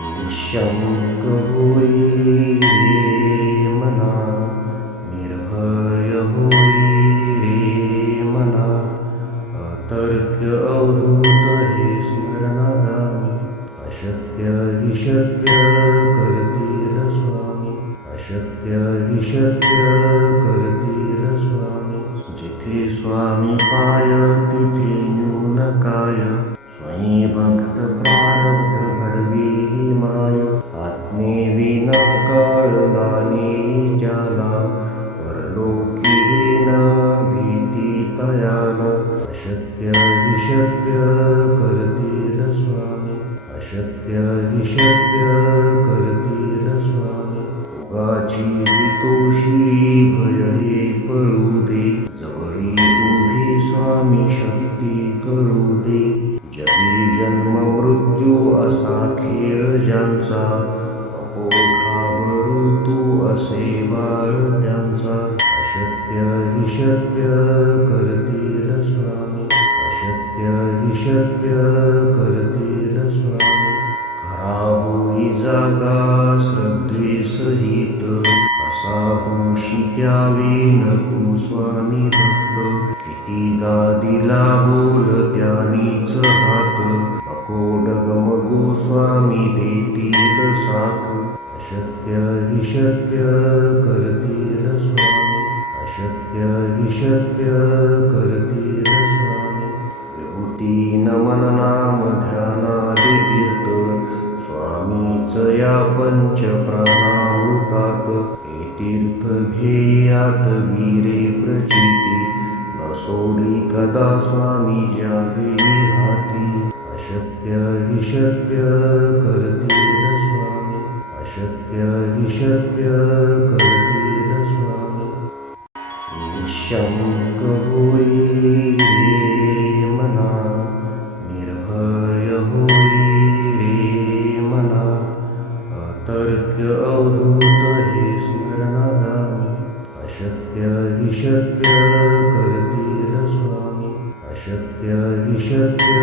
निःशंक होई रे मना, निर्भय होई रे मना, अतर्क्य अवधूत हे स्मरणागामी, अशक्य हि शक्य करतील स्वामी, अशक्य हि शक्य करतील स्वामी. जिथे स्वामी पाय तिथे न्यून काय, स्वयं भक्त प्रारब्ध घडवी ही माय. आत्मेविना कळला नाही ज्याला, परलोकी न भीती तयाला. अशक्य हि शक्य करतील स्वामी, अशक्य हि शक्य करतील स्वामी. उगाची तोषी भय हे पळू दे, जवळी उभी स्वामी शक्ती कळू दे. जगी जन्म मृत्यू असा खेळ ज्यांचा, नको घाबरू तू असे बाळ त्यांचा. अशक्य हि शक्य करतील स्वामी, अशक्य हि शक्य करतील स्वामी. खरा होई जागा श्रद्धे सहित, असा होशी द्यावी न तू स्वामी भक्त. कितीदा दिला बोल त्यानीच हात, नको डगमगू स्वामी देतील साथ. अशक्य हि शक्य करतील स्वामी, अशक्य हि शक्य करतील स्वामी. विभूती नमन नाम ध्यानादि तीर्थ, स्वामीच या पंच प्राणामृतात. हे तीर्थ घेई आठवी रे प्रचिती, न सोडी कदा स्वामी ज्या घेई हाती. अशक्य हि शक्य करतील स्वामी, अशक्य हि शक्य करतील स्वामी. निःशंक होई रे मना, निर्भय होई रे मना, अतर्क्य अवधूत हे स्मरणागामी. अशक्य हि शक्य करतील स्वामी, अशक्य हि शक्य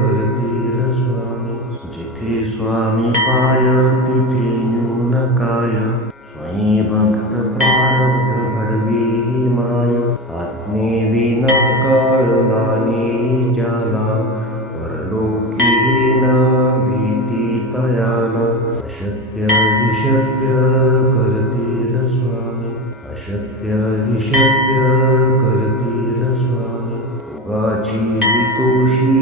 करतील स्वामी. जिथे स्वामी पाय तिथे न्यून काय, स्वयं भक्त प्रारब्ध घडवी ही माय. आत्मेविना कळला नाही ज्याला, परलोकी न भीती तयाला. अशक्य हि शक्य करतील स्वामी, अशक्य हि शक्य करतील स्वामी. उगाची तोषी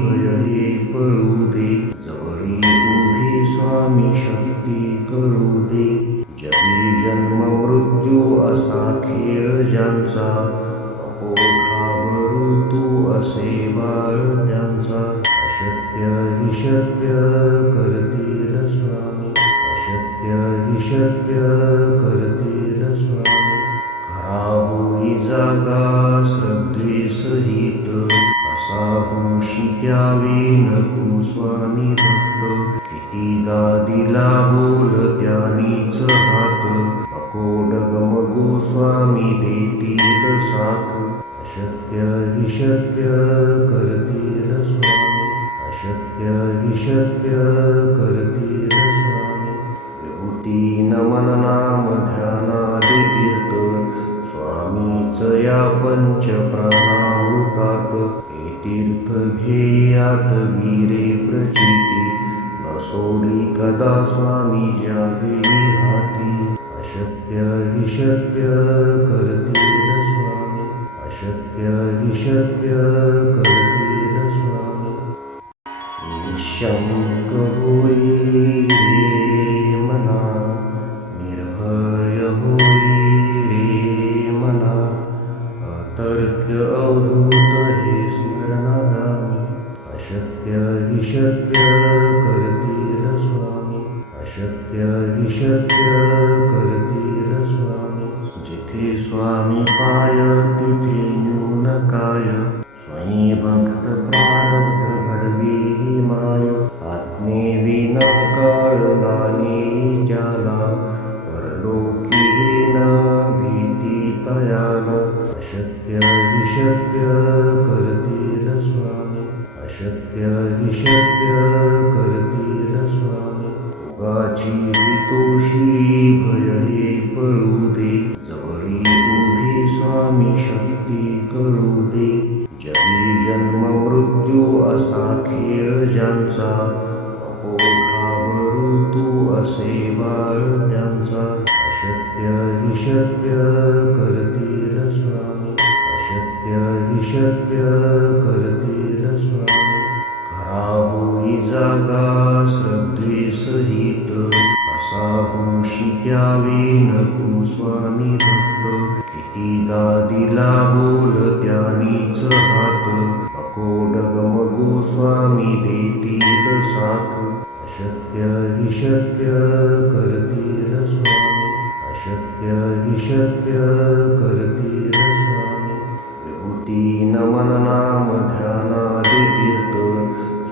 भय हे पळू दे, जवळी उभी स्वामी शक्ती कळू दे. जगी जन्म मृत्यू असा खेळ ज्यांचा, नको घाबरू तू असे बाळ त्यांचा. अशक्य हि शक्य करतील स्वामी, अशक्य हि शक्य करतील स्वामी. खरा होई जागा श्रद्धे सहित, असा होशी द्यावी न तू स्वामी भक्त. कितीदा दिला बोल त्यानीच हात, नको डगमगू स्वामी देतील साथ. अशक्य हि शक्य करतील स्वामी, अशक्य हि शक्य करतील स्वामी. विभूती नमन नाम ध्यानादि तीर्थ, स्वामीच या पंच प्राणामृतात. हे तीर्थ घेई आठवी रे प्रचिती, न सोडी कदा स्वामी ज्या घेई हाती. अशक्य हि शक्य करतील स्वामी, अशक्य हि शक्य करतील स्वामी. निःशंक होई रे मना, निर्भय होई रे मना, अतर्क्य अवधूत हे स्मरणागामी. अशक्य हि शक्य करतील स्वामी, अशक्य हि शक्य करतील स्वामी. जिथे स्वामी पाय तिथे न्यून काय, स्वयं भक्त प्रारब्ध घडवी ही माय. आत्मेविना कळला नाही ज्याला, परलोकी न भीती तयाला. अशक्य हि शक्य करतील स्वामी, अशक्य हि शक्य करतील स्वामी. जगाची हितोषी भय हे पळू दे, जवळी उभी स्वामी शक्ती कळू दे. जगी जन्म मृत्यू असा खेळ ज्यांचा, नको घाबरू तू असे बाळ त्यांचा. अशक्य हि शक्य करतील स्वामी, अशक्य हि शक्य करतील स्वामी. खरा होई जागा श्रद्धे सहित, कसा होशी द्यावी न तू स्वामी भक्त. कितीदा दिला बोल त्यानीच हात, नको डगमगू स्वामी देतील साथ. अशक्य हि शक्य करतील स्वामी, अशक्य हि शक्य करतील स्वामी. विभूती नमन नाम ध्यानादि तीर्थ,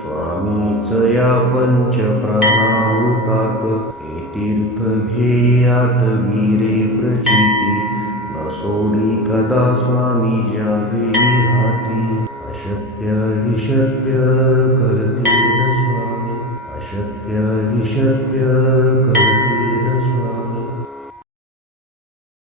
स्वामीच या पंच प्राणामृतात. हे तीर्थ घे आठवी रे प्रचिती, न सोडी कदा स्वामी ज्या घेई हाती. अशक्य हि शक्य करतील स्वामी, अशक्य हि शक्य करतील स्वामी.